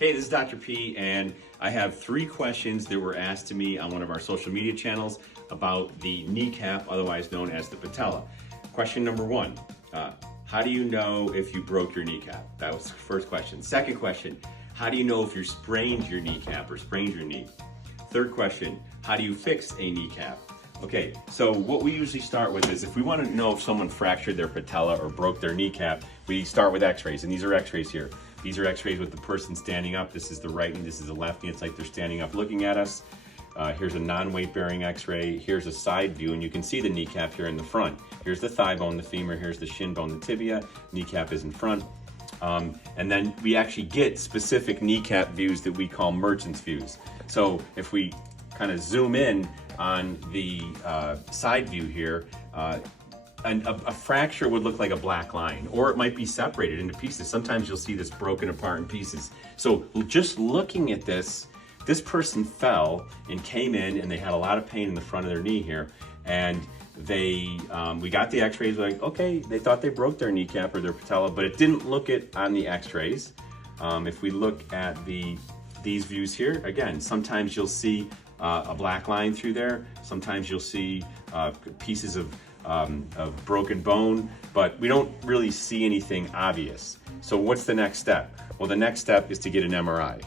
Hey, this is Dr. P, and I have 3 questions that were asked to me on one of our social media channels about the kneecap, otherwise known as the patella. Question number 1, how do you know if you broke your kneecap? That was the first question. Second question, how do you know if you sprained your kneecap or sprained your knee? Third question, how do you fix a kneecap? Okay, so what we usually start with is if we want to know if someone fractured their patella or broke their kneecap, we start with x-rays, and these are x-rays here. These are x-rays with the person standing up. This is the right knee, this is the left knee. It's like they're standing up looking at us. Here's a non-weight bearing x-ray. Here's a side view, and you can see the kneecap here in the front. Here's the thigh bone, the femur. Here's the shin bone, the tibia. Kneecap is in front. And then we actually get specific kneecap views that we call merchant's views. So if we kind of zoom in on the side view here, a fracture would look like a black line, or it might be separated into pieces. Sometimes you'll see this broken apart in pieces. So just looking at this person fell and came in, and they had a lot of pain in the front of their knee here. And we got the x-rays, like, okay, they thought they broke their kneecap or their patella, but it didn't look it on the x-rays. If we look at these views here, again, sometimes you'll see a black line through there. Sometimes you'll see pieces of broken bone, but we don't really see anything obvious. So what's the next step? Well, the next step is to get an MRI.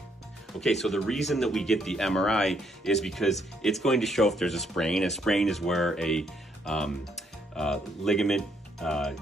Okay, so the reason that we get the MRI is because it's going to show if there's a sprain. A sprain is where a ligament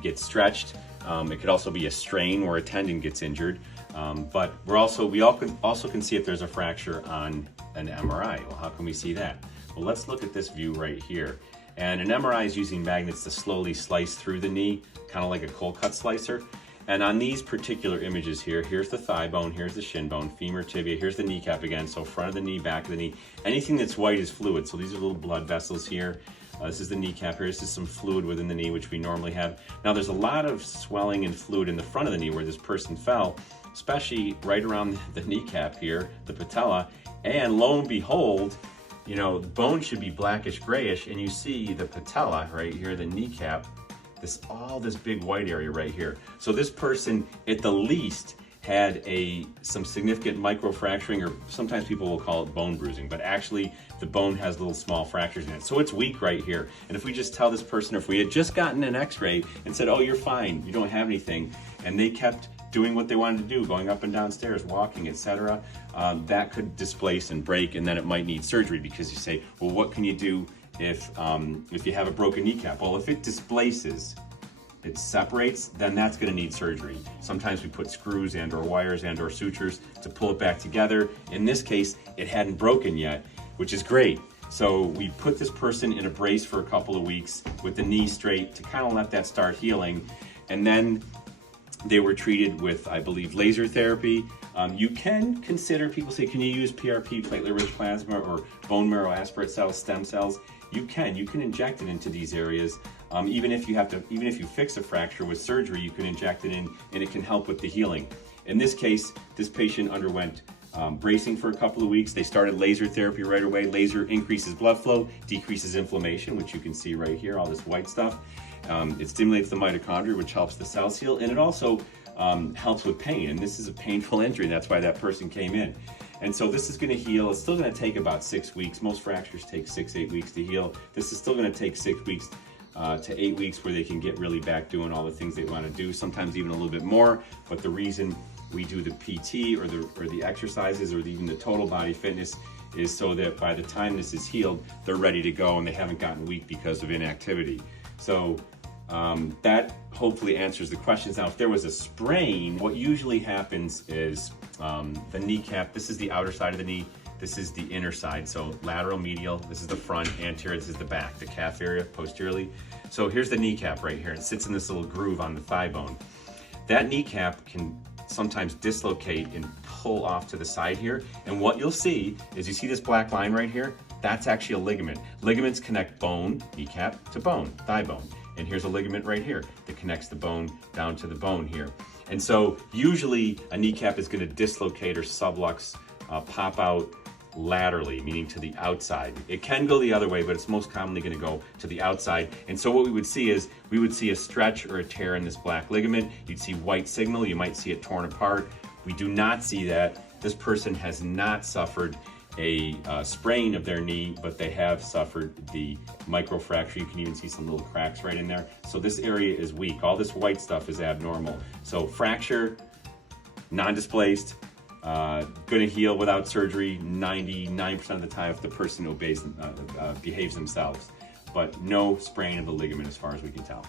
gets stretched. It could also be a strain where a tendon gets injured. But we also can see if there's a fracture on an MRI. Well, how can we see that? Well, let's look at this view right here. And an MRI is using magnets to slowly slice through the knee, kind of like a cold cut slicer. And on these particular images here, here's the thigh bone, here's the shin bone, femur, tibia, here's the kneecap again. So front of the knee, back of the knee. Anything that's white is fluid. So these are little blood vessels here. This is the kneecap here. This is some fluid within the knee, which we normally have. Now there's a lot of swelling and fluid in the front of the knee where this person fell, especially right around the kneecap here, the patella. And lo and behold, you know, the bone should be blackish grayish, and you see the patella right here, the kneecap, all this big white area right here. So this person, at the least, had some significant microfracturing, or sometimes people will call it bone bruising, but actually the bone has little small fractures in it. So it's weak right here. And if we just tell this person, if we had just gotten an x-ray and said, oh, you're fine, you don't have anything, and they kept doing what they wanted to do, going up and down stairs, walking, etc., that could displace and break, and then it might need surgery, because you say, well, what can you do if you have a broken kneecap? Well, if it displaces, it separates, then that's going to need surgery. Sometimes we put screws and or wires and or sutures to pull it back together. In this case, it hadn't broken yet, which is great. So we put this person in a brace for a couple of weeks with the knee straight to kind of let that start healing. And then they were treated with, I believe, laser therapy. You can consider, people say, can you use PRP, platelet-rich plasma, or bone marrow aspirate cells, stem cells? You can inject it into these areas. Even if you fix a fracture with surgery, you can inject it in, and it can help with the healing. In this case, this patient underwent bracing for a couple of weeks. They started laser therapy right away. Laser increases blood flow, decreases inflammation, which you can see right here, all this white stuff. It stimulates the mitochondria, which helps the cells heal, and it also helps with pain. And this is a painful injury, and that's why that person came in. And so this is going to heal. It's still going to take about 6 weeks. Most fractures take 6-8 weeks to heal. This is still going to take 6 weeks to 8 weeks where they can get really back doing all the things they want to do, sometimes even a little bit more. But the reason we do the PT or the exercises or even the total body fitness is so that by the time this is healed, they're ready to go and they haven't gotten weak because of inactivity. So that hopefully answers the questions. Now, if there was a sprain, what usually happens is the kneecap, this is the outer side of the knee, this is the inner side, so lateral, medial, this is the front, anterior, this is the back, the calf area, posteriorly. So here's the kneecap right here. It sits in this little groove on the thigh bone. That kneecap can sometimes dislocate and pull off to the side here. And what you'll see is, you see this black line right here? That's actually a ligament. Ligaments connect bone, kneecap, to bone, thigh bone. And here's a ligament right here that connects the bone down to the bone here. And so usually a kneecap is going to dislocate or sublux, pop out laterally, meaning to the outside. It can go the other way, but it's most commonly going to go to the outside. And so what we would see is, we would see a stretch or a tear in this black ligament. You'd see white signal. You might see it torn apart. We do not see that this person has not suffered a sprain of their knee, but they have suffered the microfracture. You can even see some little cracks right in there. So this area is weak. All this white stuff is abnormal. So fracture, non-displaced, gonna heal without surgery 99% of the time if the person behaves themselves, but no sprain of the ligament as far as we can tell.